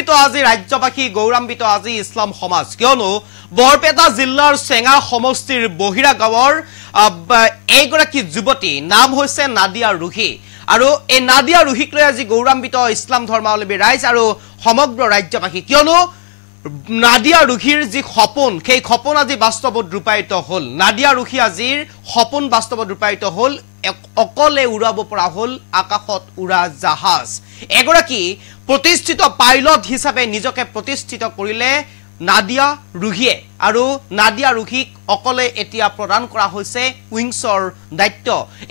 গৌৰৱান্বিত আজি ৰাজ্যবাসী গৌৰৱান্বিত আজি ইছলাম সমাজ কিয়নো বৰপেটা জিলাৰ চেঙা সমষ্টিৰ বহিৰা গাঁৱৰ এইগৰাকী যুৱতী নাম হৈছে নাদিয়া ৰুহি আৰু এই নাদিয়া ৰুহিক লৈ আজি গৌৰৱান্বিত ইছলাম ধৰ্মাৱলম্বী ৰাইজ আৰু সমগ্ৰ ৰাজ্যবাসী কিয়নো নাদিয়া ৰুহিৰ যি সপোন সেই সপোন আজি বাস্তৱত ৰূপায়িত হ'ল নাদিয়া ৰুহি আজিৰ সপোন বাস্তৱত ৰূপায়িত হ'ল অকলে উৰাব পৰা হ'ল আকাশত উৰা জাহাজ এগৰাকী প্ৰতিষ্ঠিত পাইলট হিচাপে নিজকে প্ৰতিষ্ঠিত কৰিলে নাদিয়া ৰুহিয়ে আৰু নাদিয়া ৰুহিক অকলে এতিয়া প্ৰদান কৰা হৈছে উইংছৰ দায়িত্ব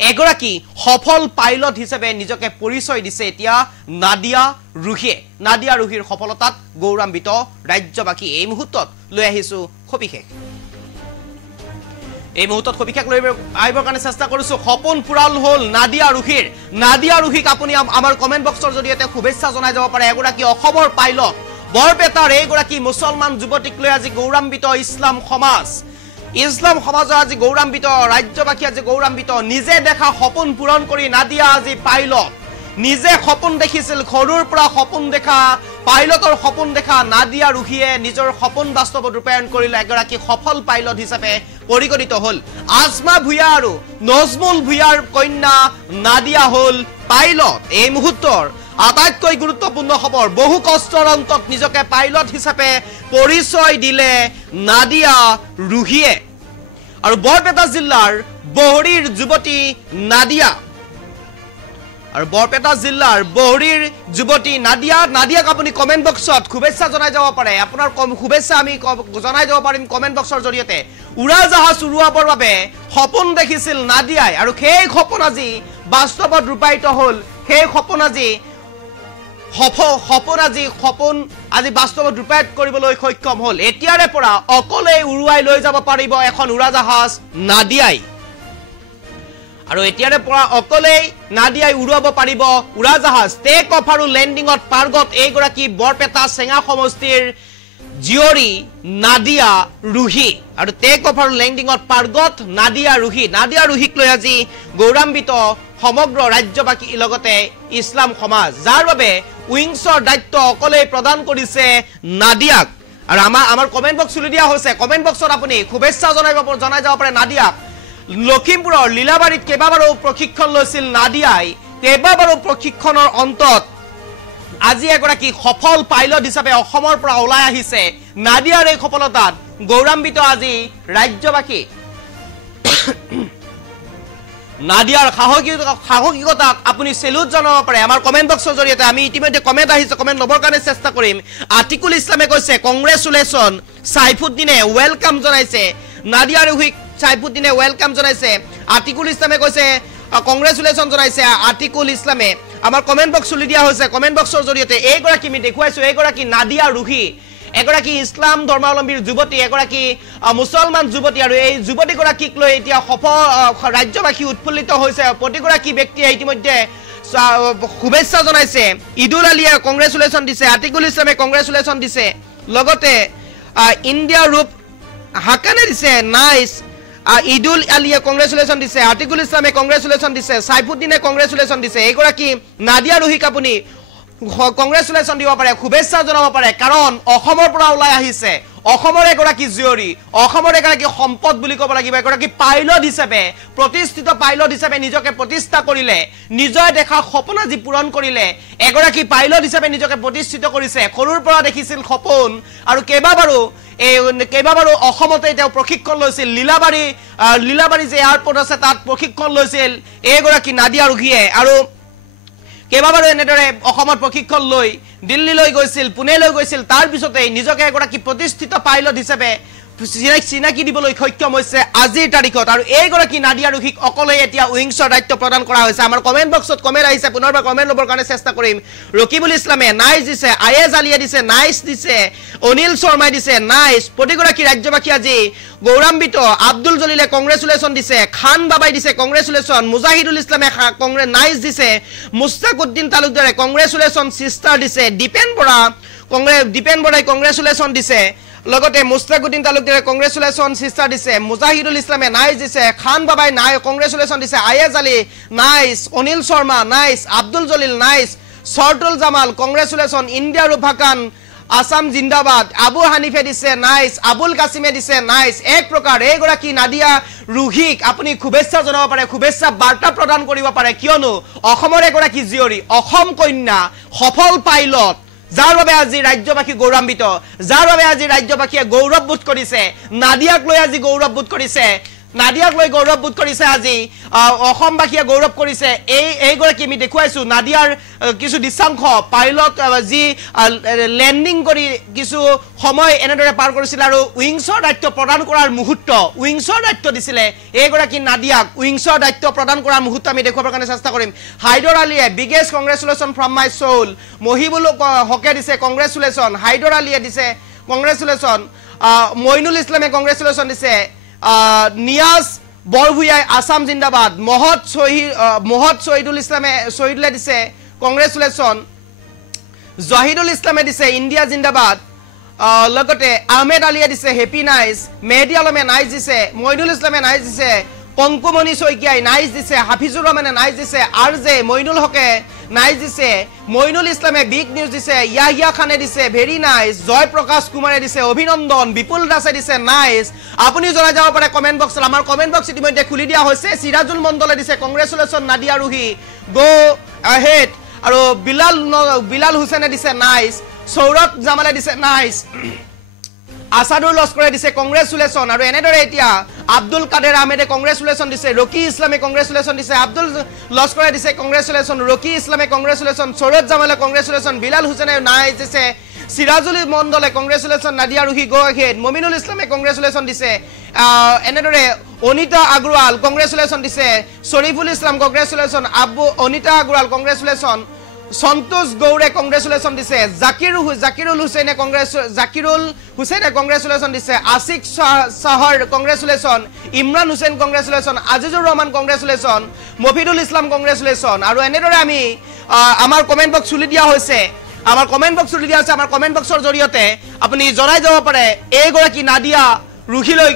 এগৰাকী সফল পাইলট হিচাপে নিজকে পৰিচয় দিছে এতিয়া নাদিয়া ৰুহিৰ সফলতাত গৌৰৱান্বিত ৰাজ্যবাসী এই মুহূৰ্তত লৈ আহিছো খবিশেষ এই মুহূৰ্তত খবিশেষ লৈ আহিবৰ কাৰণে চেষ্টা কৰিছো সপোন পূৰণ হ'ল নাদিয়া ৰুহিক আপুনি আমাৰ কমেন্ট বক্সৰ জৰিয়তে শুভেচ্ছা জনাই যাব পাৰে এগৰাকী অসমৰ পাইলট বৰপেটাৰ এইগৰাকী মুছলমান যুৱতীক লৈ আজি গৌৰৱান্বিত ইছলাম সমাজৰ আজি গৌৰৱান্বিত ৰাজ্যবাসী আজি গৌৰৱান্বিত নিজে দেখা সপোন পূৰণ কৰি নাদিয়া আজি পাইলট নিজে সপোন দেখিছিল সৰুৰ পৰা সপোন দেখা পাইলটৰ সপোন দেখা নাদিয়া ৰুহিয়ে নিজৰ সপোন বাস্তৱত ৰূপায়ণ কৰিলে এগৰাকী সফল পাইলট হিচাপে পৰিগণিত হ'ল আজমা ভূঞা আৰু নজমুল ভূঞাৰ কন্যা নাদিয়া হ'ল পাইলট এই মুহূৰ্তৰ আটাইতকৈ গুৰুত্বপূৰ্ণ খবৰ বহু কষ্টৰ অন্তত নিজকে পাইলট হিচাপে পৰিচয় দিলে নাদিয়া ৰুহিয়ে আৰু বৰপেটা জিলাৰ বহৰীৰ যুৱতী নাদিয়া আৰু বৰপেটা জিলাৰ বহৰীৰ যুৱতী নাদিয়াক আপুনি কমেন্ট বক্সত শুভেচ্ছা জনাই যাব পাৰে আপোনাৰ শুভেচ্ছা আমি জনাই যাব পাৰিম কমেন্ট বক্সৰ জৰিয়তে উৰা জাহাজ উৰুৱাবৰ বাবে সপোন দেখিছিল নাদিয়াই আৰু সেই সপোন আজি বাস্তৱত ৰূপায়িত হ'ল সেই সপোন আজি বাস্তৱত ৰূপায়িত কৰিবলৈ সক্ষম হ'ল এতিয়াৰে পৰা অকলে উৰুৱাই লৈ যাব পাৰিব এখন উৰাজাহাজ নাদিয়াই আৰু এতিয়াৰে পৰা অকলে নাদিয়াই উৰুৱাব পাৰিব উৰাজাহাজ টেক অফ আৰু লেণ্ডিঙত পাৰ্গত এইগৰাকী বৰপেটা চেঙা সমষ্টিৰ জিয়ৰী নাদিয়া ৰুহি আৰু টেক অফ আৰু লেণ্ডিঙত পাৰ্গত নাদিয়া ৰুহিক লৈ আজি গৌৰৱান্বিত সমগ্ৰ ৰাজ্যবাসী লগতে ইছলাম সমাজ যাৰ বাবে উইংছৰ দায়িত্ব অকলে প্ৰদান কৰিছে নাদিয়াক আৰু আমাৰ কমেন্ট বক্স খুলি দিয়া হৈছে কমেন্ট বক্সত আপুনি শুভেচ্ছা জনাই যাব পাৰে নাদিয়াক লখিমপুৰৰ লীলাবাৰীত কেইবাবাৰো প্ৰশিক্ষণ লৈছিল নাদিয়াই কেইবাবাৰো প্ৰশিক্ষণৰ অন্তত আজি এগৰাকী সফল পাইলট হিচাপে অসমৰ পৰা ওলাই আহিছে নাদিয়াৰ এই সফলতাত গৌৰৱান্বিত আজি ৰাজ্যবাসী নাদিয়াৰ সাহসিকতাক আপুনি সেলুট জনাব পাৰে আমাৰ কমেন্ট বক্সৰ জৰিয়তে আমি ইতিমধ্যে কমেন্ট আহিছে কমেন্ট ল'বৰ কাৰণে চেষ্টা কৰিম আতিকুল ইছলামে কৈছে কংগ্ৰেচুলেশ্যন সাইফুদ্দিনে ওয়েলকাম জনাইছে নাদিয়া ৰুহিক সাইফুদ্দিনে ওয়েলকাম জনাইছে আতিকুল ইছলামে কৈছে কংগ্ৰেচুলেশ্যন জনাইছে আতিকুল ইছলামে আমাৰ কমেন্ট বক্স খুলি দিয়া হৈছে কমেন্ট বক্সৰ জৰিয়তে এইগৰাকী আমি দেখুৱাইছো এইগৰাকী নাদিয়া ৰুহি এগৰাকী ইছলাম ধৰ্মাৱলম্বীৰ যুৱতী এগৰাকী মুছলমান যুৱতী আৰু এই যুৱতীগৰাকীক লৈ এতিয়া সফল ৰাজ্যবাসী উৎফুল্লিত হৈছে প্ৰতিগৰাকী ব্যক্তিয়ে ইতিমধ্যে শুভেচ্ছা জনাইছে ইদুল আলিয়ে কংগ্ৰেচুলেশ্যন দিছে আতিকুল ইছলামে কংগ্ৰেচুলেশ্যন দিছে লগতে ইণ্ডিয়া ৰূপ হাকানে দিছে নাইস ইদুল আলিয়ে কংগ্ৰেচুলেশ্যন দিছে আতিকুল ইছলামে কংগ্ৰেচুলেশ্যন দিছে সাইফুদ্দিনে কংগ্ৰেচুলেশ্যন দিছে এইগৰাকী নাদিয়া ৰুহিক আপুনি কংগ্ৰেচুলেশ্যন দিব পাৰে শুভেচ্ছা জনাব পাৰে কাৰণ অসমৰ পৰা ওলাই আহিছে অসমৰ এগৰাকী জিয়ৰী অসমৰ এগৰাকী সম্পদ বুলি ক'ব লাগিব এগৰাকী পাইলট হিচাপে প্ৰতিষ্ঠিত পাইলট হিচাপে নিজকে প্ৰতিষ্ঠা কৰিলে নিজে দেখা সপোন আজি পূৰণ কৰিলে এগৰাকী পাইলট হিচাপে নিজকে প্ৰতিষ্ঠিত কৰিছে সৰুৰ পৰা দেখিছিল সপোন আৰু কেইবাবাৰো অসমতে তেওঁ প্ৰশিক্ষণ লৈছিল লীলাবাৰী যে এয়াৰপৰ্ট আছে তাত প্ৰশিক্ষণ লৈছিল এইগৰাকী নাদিয়া ৰুহিয়ে আৰু কেইবাবাৰো এনেদৰে অসমৰ প্ৰশিক্ষণ লৈ দিল্লীলৈ গৈছিল পুনেলৈ গৈছিল তাৰ পিছতে নিজকে এগৰাকী প্ৰতিষ্ঠিত পাইলট হিচাপে চিনাকি দিবলৈ সক্ষম হৈছে আজিৰ তাৰিখত আৰু এইগৰাকী নাদিয়া ৰুহিক অকলে এতিয়া উইংছৰ দায়িত্ব প্ৰদান কৰা হৈছে আমাৰ কমেন্ট বক্সত কমেন্ট আহিছে পুনৰবাৰ কমেন্ট ল'বৰ কাৰণে চেষ্টা কৰিম ৰকিবুল ইছলামে নাইস দিছে আয়েজ আলিয়ে দিছে নাইস দিছে অনিল শৰ্মাই দিছে নাইস প্ৰতিগৰাকী ৰাজ্যবাসী আজি গৌৰৱান্বিত আব্দুল জলিলে কংগ্ৰেচুলেশ্যন দিছে খান বাবাই দিছে কংগ্ৰেচুলেশ্যন মুজাহিদুল ইছলামে নাইস দিছে মুস্তাকুদ্দিন তালুকদাৰে কংগ্ৰেচুলেশ্যন সিস্টাৰ দিছে দীপেন বৰাই কংগ্ৰেচুলেশ্যন দিছে লগতে মুস্তাকুদ্দিন তালুকদাৰে কংগ্ৰেচুলেশ্যন সিস্টাৰ দিছে মুজাহিদুল ইছলামে নাইস দিছে খান বাবাই কংগ্ৰেচুলেশ্যন দিছে Ayez Ali nice Anil Sharma nice Abdul Jalil nice Sharatul Jamal congratulation India রুফাকান আসাম জিন্দাবাদ আবু হানিফে দিছে নাইস আবুল কাসিমে দিছে নাইস এক প্রকার এইগৰাকী নাদিয়া ৰুহিক আপুনি শুভেচ্ছা জনাব পাৰে শুভেচ্ছা বাৰ্তা প্ৰদান কৰিব পাৰে কিয়নো অসমৰ এগৰাকী জিয়ৰী অসম কন্যা সফল পাইলট যাৰ বাবে আজি ৰাজ্যবাসী গৌৰৱান্বিত যাৰ বাবে আজি ৰাজ্যবাসীয়ে গৌৰৱবোধ কৰিছে নাদিয়াক লৈ আজি গৌৰৱবোধ কৰিছে নাদিয়াক লৈ গৌৰৱবোধ কৰিছে আজি অসমবাসীয়ে গৌৰৱ কৰিছে এইগৰাকী আমি দেখুৱাইছো নাদিয়াৰ কিছু দৃশ্যাংশ পাইলট যি লেণ্ডিং কৰি কিছু সময় এনেদৰে পাৰ কৰিছিল আৰু উইংছৰ দায়িত্ব প্ৰদান কৰাৰ মুহূৰ্ত উইংছৰ দায়িত্ব দিছিলে এইগৰাকী নাদিয়াক উইংছৰ দায়িত্ব প্ৰদান কৰাৰ মুহূৰ্ত আমি দেখুৱাবৰ কাৰণে চেষ্টা কৰিম হাইদৰ আলীয়ে biggest congratulation from my soul Mohibul হকে দিছে কংগ্ৰেচুলেশ্যন হাইদৰ আলীয়ে দিছে কংগ্ৰেচুলেশ্যন মইনুল ইছলামে কংগ্ৰেচুলেশ্যন দিছে নিয়াজ বৰভুয়াই আসাম জিন্দাবাদ মহৎ শহীদুল ইসলামে শহীদুলে দিছে কংগ্ৰেচুলেশ্যন জাহিদুল ইসলামে দিছে ইণ্ডিয়া জিন্দাবাদ লগতে আহমেদ আলীয়ে দিছে হেপি নাইস মেহেদি আলমে নাইস দিছে মইনুল ইসলামে নাইস দিছে কংকুমণি শইকীয়াই নাইস দিছে হাফিজুর রহমানে নাইস দিছে আর যে মইনুল হকে নাইস দিছে মইনুল ইসলামে বিগ নিউজ দিছে ইয়াহিয়া খানে দিছে ভেরি নাইস জয় প্রকাশ কুমারে দিছে অভিনন্দন বিপুল দাসে দিছে নাইস আপুনি জনাই যাব পাৰে কমেন্ট বক্সত আমাৰ কমেন্ট বক্স ইতিমধ্যে খুলি দিয়া হৈছে সিৰাজুল মণ্ডলে দিছে congratulation Nadia Ruhi go ahead আৰু বিলাল হুসেনে দিছে নাইস সৌৰভ জামালে দিছে নাইস আসাদুল লস্কৰে দিছে কংগ্ৰেচুলেশ্যন আৰু এনেদৰে এতিয়া আব্দুল কাদেৰ আহমেদে কংগ্ৰেচুলেশ্যন দিছে ৰকি ইছলামে কংগ্ৰেচুলেশ্যন দিছে আব্দুল লস্কৰে দিছে কংগ্ৰেচুলেশ্যন ৰকি ইছলামে কংগ্ৰেচুলেশ্যন সৌৰভ জামালে কংগ্ৰেচুলেশ্যন বিলাল হুসেনে নাইস দিছে সিৰাজুল মণ্ডলে congratulation Nadia Ruhi go ahead Mominul ইছলামে কংগ্ৰেচুলেশ্যন দিছে এনেদৰে অনিতা আগৰৱাল কংগ্ৰেচুলেশ্যন দিছে শৰীফুল ইসলাম কংগ্ৰেচুলেশ্যন অনিতা আগৰৱাল কংগ্ৰেচুলেশ্যন সন্তোষ গৌড়ে কংগ্ৰেচুলেশ্যন দিছে জাকিৰুল হুসেনে কংগ্ৰেচুলেশ্যন দিছে আশিক সাহৰ congratulation Imran Hussain congratulation Azizur Rahman congratulation Mofidul Islam congratulation আৰু এনেদৰে আমি আমাৰ কমেন্ট বক্স খুলি দিয়া হৈছে আমাৰ কমেন্ট বক্সৰ জৰিয়তে আপুনি জনাই যাব পাৰে এইগৰাকী নাদিয়া ৰুহিলৈ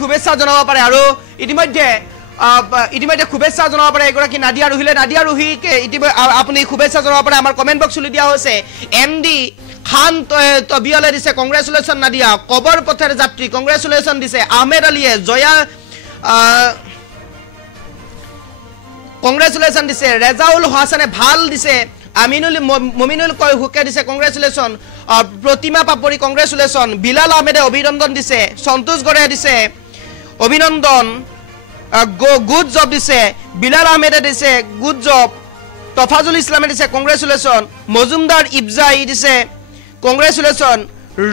শুভেচ্ছা জনাব পাৰে আৰু ইতিমধ্যে শুভেচ্ছা জনাব পাৰে এগৰাকী নাদিয়া ৰুহিকে আপুনি শুভেচ্ছা জনাব পাৰে আমাৰ কমেন্ট বক্স খুলি দিয়া হৈছে এমডি খান তবিয়ালে দিছে কংগ্ৰেচুলেশ্যন নাদিয়া কবৰ পথেৰ যাত্ৰী কংগ্ৰেচুলেশ্যন দিছে আহমেদ আলীয়ে জয়া কংগ্ৰেচুলেশ্যন দিছে ৰেজাউল হাছানে ভাল দিছে মমিনুল হুকে দিছে কংগ্ৰেচুলেশ্যন প্ৰতিমা পাপৰি কংগ্ৰেচুলেশ্যন বিলাল আহমেদে অভিনন্দন দিছে সন্তোষ গড়ে দিছে অভিনন্দন গুড জব দিছে বিলাল আহমেদে দিছে গুড জব তফাজুল ইসলামে দিছে কংগ্ৰেচুলেশ্যন মজুমদাৰ ইবজাই দিছে congratulation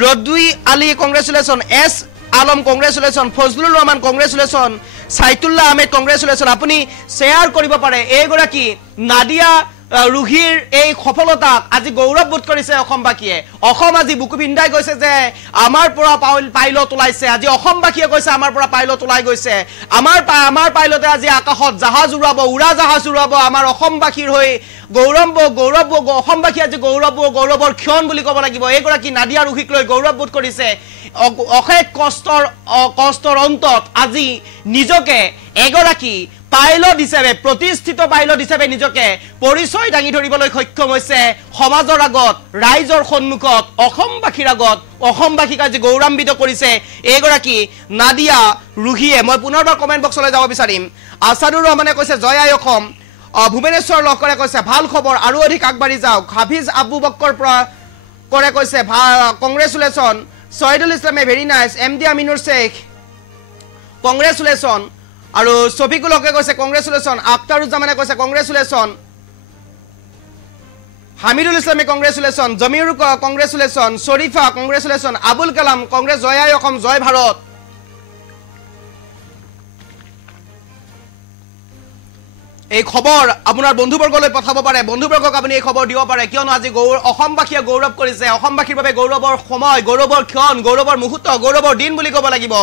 ৰদুই Ali congratulation S Alam congratulation Fazlur Rahman congratulation Saitullah Ahmed congratulation আপুনি শেয়াৰ কৰিব পাৰে এইগৰাকী নাদিয়া ৰুহিৰ এই সফলতাক আজি গৌৰৱবোধ কৰিছে অসমবাসীয়ে অসম আজি বুকু বিন্দাই গৈছে যে আমাৰ পৰা পাইলট ওলাইছে আজি অসমবাসীয়ে কৈছে আমাৰ পৰা পাইলট ওলাই গৈছে আমাৰ পাইলটে আজি আকাশত জাহাজ উৰাব উৰা জাহাজ উৰাব আমাৰ অসমবাসীৰ হৈ গৌৰৱ অসমবাসী আজি গৌৰৱৰ ক্ষণ বুলি ক'ব লাগিব এইগৰাকী নাদিয়া ৰুহিক লৈ গৌৰৱবোধ কৰিছে অশেষ কষ্টৰ অন্তত আজি নিজকে এগৰাকী পাইলট হিচাপে প্ৰতিষ্ঠিত পাইলট হিচাপে নিজকে পৰিচয় দাঙি ধৰিবলৈ সক্ষম হৈছে সমাজৰ আগত ৰাইজৰ সন্মুখত অসমবাসীৰ আগত অসমবাসীক আজি গৌৰৱান্বিত কৰিছে এইগৰাকী নাদিয়া ৰুহিয়ে মই পুনৰবাৰ কমেন্ট বক্সলৈ যাব বিচাৰিম আসাদুৰ ৰহমানে কৈছে জয় আই অসম ভুৱনেশ্বৰ লহকৰে কৈছে ভাল খবৰ আৰু অধিক আগবাঢ়ি যাওক হাফিজ আবু বক্কৰ পৰা কৰে কৈছে কংগ্ৰেচুলেশ্যন শহীদুল ইছলামে very nice MD Aminur Sheikh congratulation আৰু শফিকুল হকে কৈছে কংগ্ৰেচুলেশ্যন আখতাৰুজ্জামানে কৈছে কংগ্ৰেচুলেশ্যন হামিদুল ইছলামে congratulation Jamir congratulation শৰীফা congratulation Abul Kalam Congress জয় আই অসম জয় ভাৰত এই খবৰ আপোনাৰ বন্ধুবৰ্গলৈ পঠাব পাৰে বন্ধুবৰ্গক আপুনি এই খবৰ দিব পাৰে কিয়নো আজি অসমবাসীয়ে গৌৰৱ কৰিছে অসমবাসীৰ বাবে গৌৰৱৰ সময় গৌৰৱৰ ক্ষণ গৌৰৱৰ মুহূৰ্ত গৌৰৱৰ দিন বুলি ক'ব লাগিব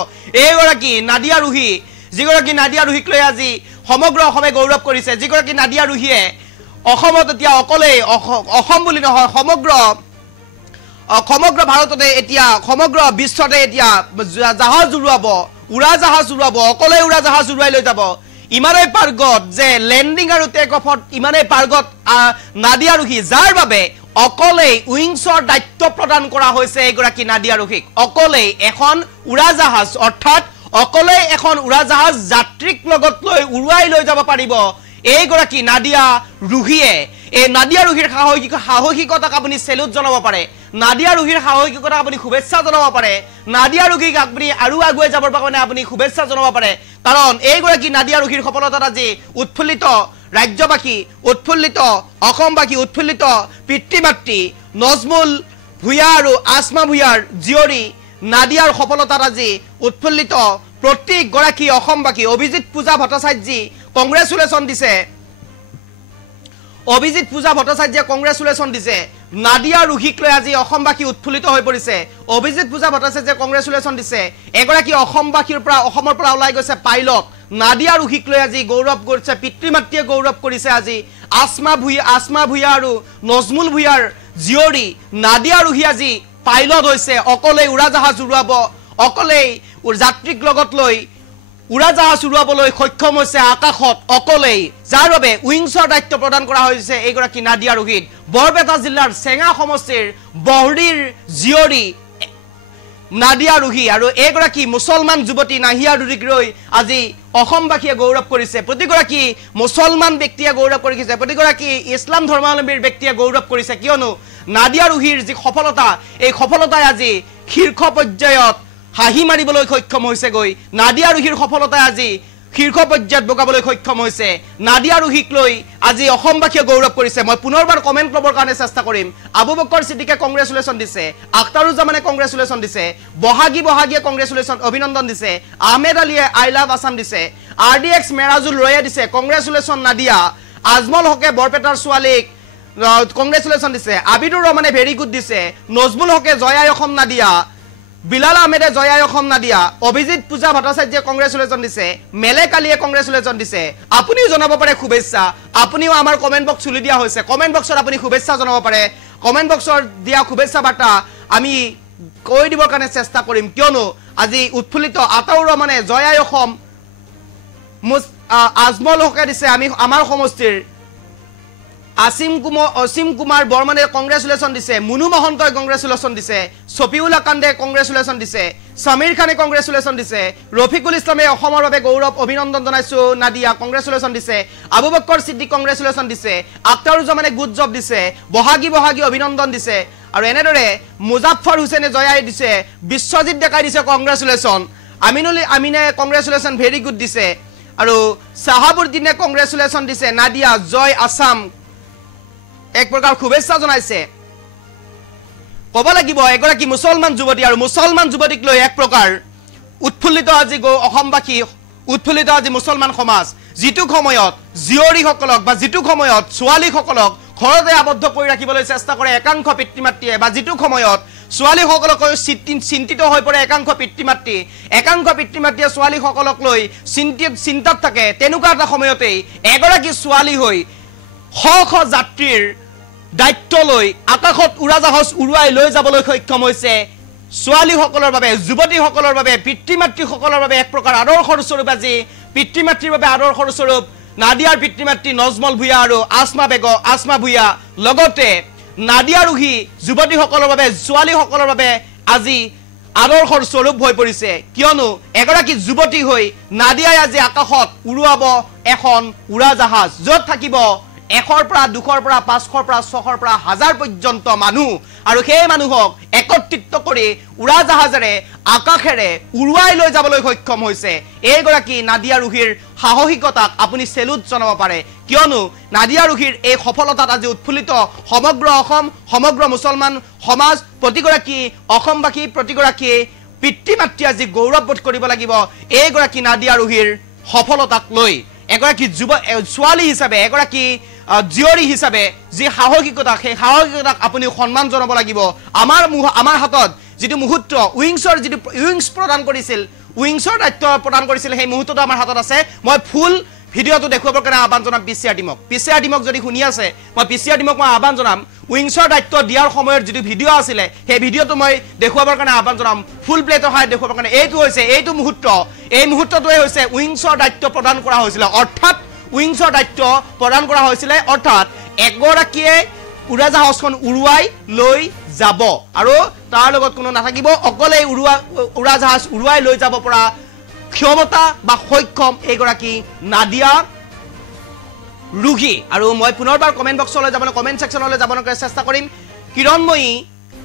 এইগৰাকী নাদিয়া ৰুহি যিগৰাকী নাদিয়া ৰুহিক লৈ আজি সমগ্ৰ অসমে গৌৰৱ কৰিছে যিগৰাকী নাদিয়া ৰুহিয়ে অসমত এতিয়া অকলে অসম বুলি নহয় সমগ্ৰ ভাৰততে এতিয়া সমগ্ৰ বিশ্বতে এতিয়া জাহাজ উৰুৱাব উৰা জাহাজ উৰুৱাব অকলে উৰা জাহাজ উৰুৱাই লৈ যাব ইমানেই পাৰ্গত যে লেণ্ডিং আৰু টেক অফত ইমানেই পাৰ্গত নাদিয়া আৰোহী যাৰ বাবে অকলেই উইংছৰ দায়িত্ব প্ৰদান কৰা হৈছে এগৰাকী নাদিয়া আৰোহীক অকলেই এখন উৰাজাহাজ অৰ্থাৎ অকলেই এখন উৰাজাহাজ যাত্ৰীক লগত লৈ উৰুৱাই লৈ যাব পাৰিব এইগৰাকী নাদিয়া আৰোহীয়ে এই নাদিয়া আৰোহীৰ সাহসিকতাক আপুনি চেলুট জনাব পাৰে নাদিয়া আৰোহীৰ সাহসিকতা আপুনি শুভেচ্ছা জনাব পাৰে নাদিয়া আৰোহীক আপুনি আৰু আগুৱাই যাবৰ কাৰণে আপুনি শুভেচ্ছা জনাব পাৰে কাৰণ এইগৰাকী নাদিয়া আৰোহীৰ সফলতাত আজি উৎফুল্লিত ৰাজ্যবাসী উৎফুল্লিত অসমবাসী উৎফুল্লিত পিতৃ মাতৃ নজমুল ভূঞা আৰু আসমা ভূঞাৰ জীয়ৰী নাদিয়াৰ সফলতাত আজি উৎফুল্লিত প্ৰত্যেকগৰাকী অসমবাসী অভিজিত পূজা ভট্টাচাৰ্যী কংগ্ৰেচুলেশ্যন দিছে অভিজিত পূজা ভট্টাচাৰ্যে কংগ্ৰেচুলেশ্যন দিছে নাদিয়া আৰোহীক লৈ আজি অসমবাসী উৎফুল্লিত হৈ পৰিছে অভিজিত পূজা ভট্টাচাৰ্যে কংগ্ৰেচুলেশ্যন দিছে এগৰাকী অসমবাসীৰ পৰা অসমৰ পৰা ওলাই গৈছে পাইলট নাদিয়া আৰোহীক লৈ আজি গৌৰৱ কৰিছে পিতৃ মাতৃয়ে গৌৰৱ কৰিছে আজি আসমা ভূঞা আৰু নজমুল ভূঞাৰ জীয়ৰী নাদিয়া আৰোহী আজি পাইলট হৈছে অকলেই উৰাজাহাজ উৰুৱাব অকলেই যাত্ৰীক লগত লৈ উৰাজাহাজ উৰুৱাবলৈ সক্ষম হৈছে আকাশত অকলেই যাৰ বাবে উইংছৰ দায়িত্ব প্ৰদান কৰা হৈছে এইগৰাকী নাদিয়া আৰোহীক বৰপেটা জিলাৰ চেঙা সমষ্টিৰ বহৰীৰ জীয়ৰী নাদিয়া আৰোহী আৰু এইগৰাকী মুছলমান যুৱতী নাহিয়া আৰোহীক লৈ আজি অসমবাসীয়ে গৌৰৱ কৰিছে প্ৰতিগৰাকী মুছলমান ব্যক্তিয়ে গৌৰৱ কৰিছে প্ৰতিগৰাকী ইছলাম ধৰ্মাৱলম্বীৰ ব্যক্তিয়ে গৌৰৱ কৰিছে কিয়নো নাদিয়া আৰোহীৰ যি সফলতা এই সফলতাই আজি শীৰ্ষ পৰ্যায়ত হাঁহি মাৰিবলৈ সক্ষম হৈছে গৈ নাদিয়া আৰোহীৰ সফলতাই আজি শীৰ্ষ পৰ্যায়ত বগাবলৈ সক্ষম হৈছে নাদিয়া আৰোহীক লৈ আজি অসমবাসীয়ে গৌৰৱ কৰিছে মই পুনৰবাৰ কমেণ্ট ল'বৰ কাৰণে চেষ্টা কৰিম আবু বকৰ সিদ্দিকে কংগ্ৰেচুলেশ্যন দিছে আখতাৰুজ্জামানে কংগ্ৰেচুলেশ্যন দিছে বহাগীয়ে কংগ্ৰেচুলেশ্যন অভিনন্দন দিছে আহমেদ আলীয়ে আই লাভ আছাম দিছে RDX মেৰাজুল ৰয়ে দিছে কংগ্ৰেচুলেশ্যন নাদিয়া আজমল হকে বৰপেটাৰ ছোৱালীক কংগ্ৰেচুলেশ্যন দিছে আবিদুৰ ৰহমানে ভেৰি গুড দিছে নজমুল হকে জয়াই অসম নাদিয়া বিলাল আহমেদে জয়াই অসম নাদিয়া অভিজিত পূজা ভট্টাচাৰ্যে কংগ্ৰেচুলেশ্যন দিছে মেলেক আলীয়ে কংগ্ৰেচুলেশ্যন দিছে আপুনিও জনাব পাৰে শুভেচ্ছা আপুনিও আমাৰ কমেণ্ট বক্স খুলি দিয়া হৈছে কমেণ্ট বক্সত আপুনি শুভেচ্ছা জনাব পাৰে কমেণ্ট বক্সৰ দিয়া শুভেচ্ছা বাৰ্তা আমি কৈ দিবৰ কাৰণে চেষ্টা কৰিম কিয়নো আজি উৎফুল্লিত আতাউৰ ৰহমানে জয়াই অসম আজমল হকে দিছে আমি আমাৰ সমষ্টিৰ অসীম কুমাৰ বৰ্মনে কংগ্ৰেচুলেশ্যন দিছে মুনু মহন্তই কংগ্ৰেচুলেশ্যন দিছে ছফিউল আকান্দে কংগ্ৰেচুলেশ্যন দিছে সমীৰ খানে কংগ্ৰেচুলেশ্যন দিছে ৰফিকুল ইছলামে অসমৰ বাবে গৌৰৱ অভিনন্দন জনাইছো নাদিয়া কংগ্ৰেচুলেশ্যন দিছে আবু বকৰ সিদ্দিক কংগ্ৰেচুলেশ্যন দিছে আখতাৰুজ্জামানে গুড জব দিছে বহাগী অভিনন্দন দিছে আৰু এনেদৰে মুজাফফৰ হুছেইনে জয়াই দিছে বিশ্বজিৎ ডেকাই দিছে কংগ্ৰেচুলেশ্যন আমিনে কংগ্ৰেচুলেশ্যন ভেৰি গুড দিছে আৰু সাহাবুদ্দিনে কংগ্ৰেচুলেশ্যন দিছে নাদিয়া জয় আছাম এক প্ৰকাৰ শুভেচ্ছা জনাইছে ক'ব লাগিব এগৰাকী মুছলমান যুৱতী আৰু মুছলমান যুৱতীক লৈ এক প্ৰকাৰ উৎফুল্লিত আজি অসমবাসী উৎফুল্লিত আজি মুছলমান সমাজ যিটো সময়ত জীয়ৰীসকলক বা যিটো সময়ত ছোৱালীসকলক ঘৰতে আবদ্ধ কৰি ৰাখিবলৈ চেষ্টা কৰে একাংশ পিতৃ মাতৃয়ে বা যিটো সময়ত ছোৱালীসকলক চিন্তিত হৈ পৰে একাংশ পিতৃ মাতৃয়ে ছোৱালীসকলক লৈ চিন্তাত থাকে তেনেকুৱা এটা সময়তেই এগৰাকী ছোৱালী হৈ শ যাত্ৰীৰ দায়িত্ব লৈ আকাশত উৰাজাহাজ উৰুৱাই লৈ যাবলৈ সক্ষম হৈছে ছোৱালীসকলৰ বাবে যুৱতীসকলৰ বাবে পিতৃ মাতৃসকলৰ বাবে এক প্ৰকাৰ আদৰ্শৰ স্বৰূপ আজি পিতৃ মাতৃৰ বাবে আদৰ্শৰ স্বৰূপ নাদিয়াৰ পিতৃ মাতৃ নজমল ভূঞা আৰু আসমা ভূঞা লগতে নাদিয়া আৰোহী যুৱতীসকলৰ বাবে ছোৱালীসকলৰ বাবে আজি আদৰ্শৰ স্বৰূপ হৈ পৰিছে কিয়নো এগৰাকী যুৱতী হৈ নাদিয়াই আজি আকাশত উৰুৱাব এখন উৰাজাহাজ য'ত থাকিব 100ৰ পৰা 200ৰ পৰা 500ৰ পৰা 600ৰ পৰা 1000 পৰ্যন্ত মানুহ আৰু সেই মানুহক একত্ৰিত কৰি উৰাজাহাজেৰে আকাশেৰে উৰুৱাই লৈ যাবলৈ সক্ষম হৈছে এইগৰাকী নাদিয়া আৰোহীৰ সাহসিকতাক আপুনি চেলুট জনাব পাৰে কিয়নো নাদিয়া আৰোহীৰ এই সফলতাত আজি উৎফুল্লিত সমগ্ৰ অসম সমগ্ৰ মুছলমান সমাজ প্ৰতিগৰাকী অসমবাসী প্ৰতিগৰাকী পিতৃ মাতৃ আজি গৌৰৱবোধ কৰিব লাগিব এইগৰাকী নাদিয়া আৰোহীৰ সফলতাক লৈ এগৰাকী ছোৱালী হিচাপে এগৰাকী জীয়ৰী হিচাপে যি সাহসিকতা সেই সাহসিকতাক আপুনি সন্মান জনাব লাগিব আমাৰ হাতত যিটো মুহূৰ্ত উইংছ প্ৰদান কৰিছিল উইংছৰ দায়িত্ব প্ৰদান কৰিছিল সেই মুহূৰ্তটো আমাৰ হাতত আছে মই ফুল ভিডিঅ'টো দেখুৱাবৰ কাৰণে আহ্বান জনাম পিচিআৰ টিমক যদি শুনি আছে মই পিচিআৰ টিমক মই আহ্বান জনাম উইংছৰ দায়িত্ব দিয়াৰ সময়ৰ যিটো ভিডিঅ' আছিলে সেই ভিডিঅ'টো মই দেখুৱাবৰ কাৰণে আহ্বান জনাম ফুল প্লেটৰ সহায়ত দেখুৱাবৰ কাৰণে এইটো হৈছে এইটো মুহূৰ্ত এই মুহূৰ্তটোৱে হৈছে উইংছৰ দায়িত্ব প্ৰদান কৰা হৈছিল অৰ্থাৎ উইংছৰ দায়িত্ব প্ৰদান কৰা হৈছিল অৰ্থাৎ এগৰাকীয়ে উৰাজাহাজখন উৰুৱাই লৈ যাব আৰু তাৰ লগত কোনো নাথাকিব অকলে উৰাজাহাজ উৰুৱাই লৈ যাব পৰা ক্ষমতা বা সক্ষম এগৰাকী নাদিয়া ৰুগী আৰু মই পুনৰবাৰ কমেন্ট বক্সলৈ যাব কমেন্ট সেকশনলৈ যাবলৈ চেষ্টা কৰিম কিৰণময়ী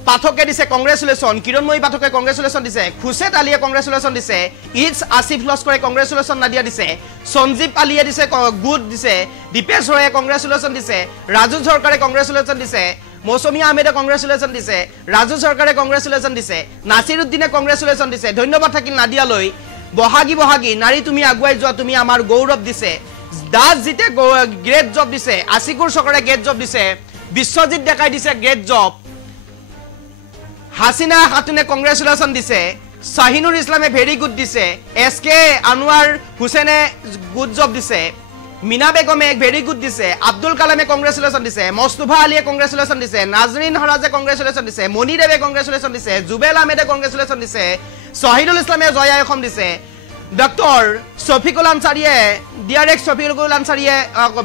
পাঠকে দিছে কংগ্ৰেচুলেশ্যন কিৰণময়ী পাঠকে কংগ্ৰেচুলেশ্যন দিছে খুশেট আলিয়ে কংগ্ৰেচুলেশ্যন দিছে ইটস আসিফ লস্কৰে কংগ্ৰেচুলেশ্যন নাদিয়া দিছে সঞ্জীৱ আলিয়ে দিছে গুড দিছে দীপেশ ৰয়ে কংগ্ৰেচুলেশ্যন দিছে ৰাজু চৰকাৰে কংগ্ৰেচুলেশ্যন দিছে মৌসুমী আহমেদে কংগ্ৰেচুলেশ্যন দিছে ৰাজু চৰকাৰে কংগ্ৰেচুলেশ্যন দিছে নাছিৰুদ্দিনে কংগ্ৰেচুলেশ্যন দিছে ধন্যবাদ থাকিল নাদিয়ালৈ বহাগী নাৰী তুমি আগুৱাই যোৱা তুমি আমাৰ গৌৰৱ দিছে দাস জিতে গ্ৰেট জব দিছে আশিকুৰ চৰকাৰে গ্ৰেট জব দিছে বিশ্বজিৎ দেখাই দিছে গ্ৰেট জব হাসিনা খাতুনে কংগ্ৰেচুলেশ্যন দিছে শাহিনুৰ ইছলামে ভেৰি গুড দিছে এসকে আনোৱাৰ হুসেনে গুড জব দিছে মিনা বেগমে ভেৰি গুড দিছে আব্দুল কালামে কংগ্ৰেচুলেশ্যন দিছে মস্তুফা আলীয়ে কংগ্ৰেচুলেশ্যন দিছে নাজৰিন হৰাজে কংগ্ৰেচুলেশ্যন দিছে মনিদেৱে কংগ্ৰেচুলেশ্যন দিছে জুবেল আহমেদে কংগ্ৰেচুলেশ্যন দিছে শহীদুল ইছলামে জয়া এখন দিছে ডক্টৰ শফিকুল আনসাৰীয়ে ডিআৰএক্স শফিকুল আনসাৰীয়ে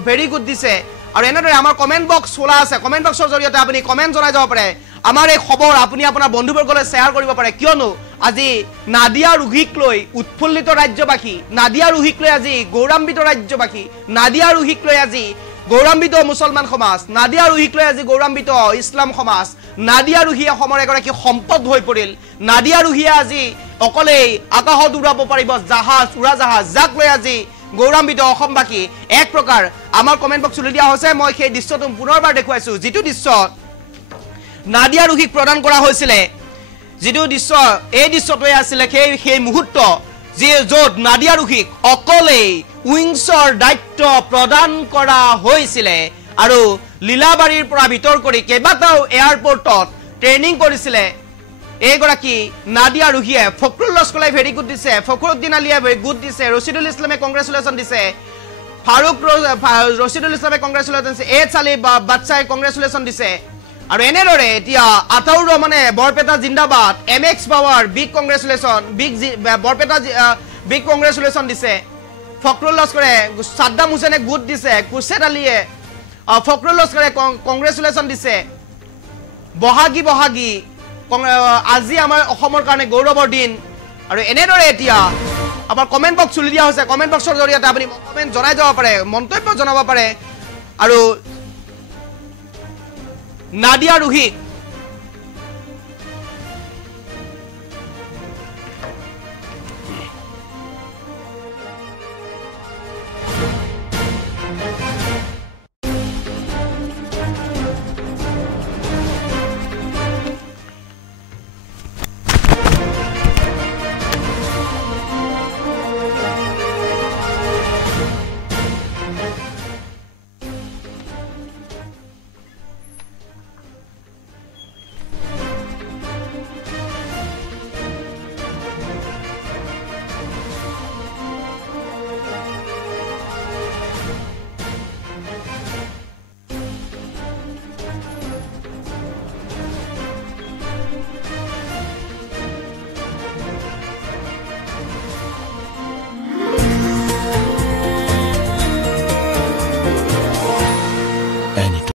ভেৰি গুড দিছে আৰু এনেদৰে আমাৰ কমেন্ট বক্স খোলা আছে কমেন্ট বক্সৰ জৰিয়তে আপুনি কমেন্ট জনাই যাব পাৰে আমাৰ এই খবৰ আপুনি আপোনাৰ বন্ধুবৰ্গলৈ শ্বেয়াৰ কৰিব পাৰে কিয়নো আজি নাদিয়া ৰুগীক লৈ উৎফুল্লিত ৰাজ্যবাসী নাদিয়া ৰুগীক লৈ আজি গৌৰৱান্বিত ৰাজ্যবাসী নাদিয়া ৰুগীক লৈ আজি গৌৰৱান্বিত মুছলমান সমাজ নাদিয়া ৰুগীক লৈ আজি গৌৰৱান্বিত ইছলাম সমাজ নাদিয়া ৰুগী অসমৰ এগৰাকী সম্পদ হৈ পৰিল নাদিয়া ৰুগীয়ে আজি অকলেই আকাশত উৰাব পাৰিব উৰাজাহাজ যাক লৈ আজি গৌৰৱান্বিত অসমবাসী এক প্ৰকাৰ আমাৰ কমেন্ট বক্স খুলি দিয়া হৈছে মই সেই দৃশ্যটো পুনৰবাৰ দেখুৱাইছো যিটো দৃশ্য নাদিয়া ৰুগীক প্ৰদান কৰা হৈছিল যিটো দৃশ্য এই দৃশ্যটোৱে আছিল সেই মুহূৰ্ত যে য'ত নাদিয়া ৰুগীক অকলেই উইংছৰ দায়িত্ব প্ৰদান কৰা হৈছিল আৰু লীলাবাৰীৰ পৰা ভিতৰ কৰি কেইবাটাও এয়াৰপৰ্টত ট্ৰেইনিং কৰিছিল এইগৰাকী নাদিয়া ৰুগীয়ে ফখৰুল লস্কৰাই ভেৰি গুড দিছে ফখৰুদ্দিন আলিয়ে ভেৰি গুড দিছে ৰছিদুল ইছলামে কংগ্ৰেচুলেশ্যন দিছে ৰছিদুল ইছলামে কংগ্ৰেচুলেশ্যন দিছে এইচ আলী বাদশাহে কংগ্ৰেচুলেশ্যন দিছে আৰু এনেদৰে এতিয়া আতাউৰ ৰহমানে বৰপেটা জিন্দাবাদ MX power big congratulation Barpeta big congratulation দিছে ফখৰুল লস্কৰে সাদ্দাম হুছেইনে গুড দিছে খুশেট আলিয়ে ফখৰুল লস্কৰে কংগ্ৰেচুলেশ্যন দিছে বহাগী আজি আমাৰ অসমৰ কাৰণে গৌৰৱৰ দিন আৰু এনেদৰে এতিয়া আমাৰ কমেন্ট বক্স খুলি দিয়া হৈছে কমেন্ট বক্সৰ জৰিয়তে আপুনি কমেন্ট জনাই যাব পাৰে মন্তব্য জনাব পাৰে আৰু নাদিয়া ৰুগীক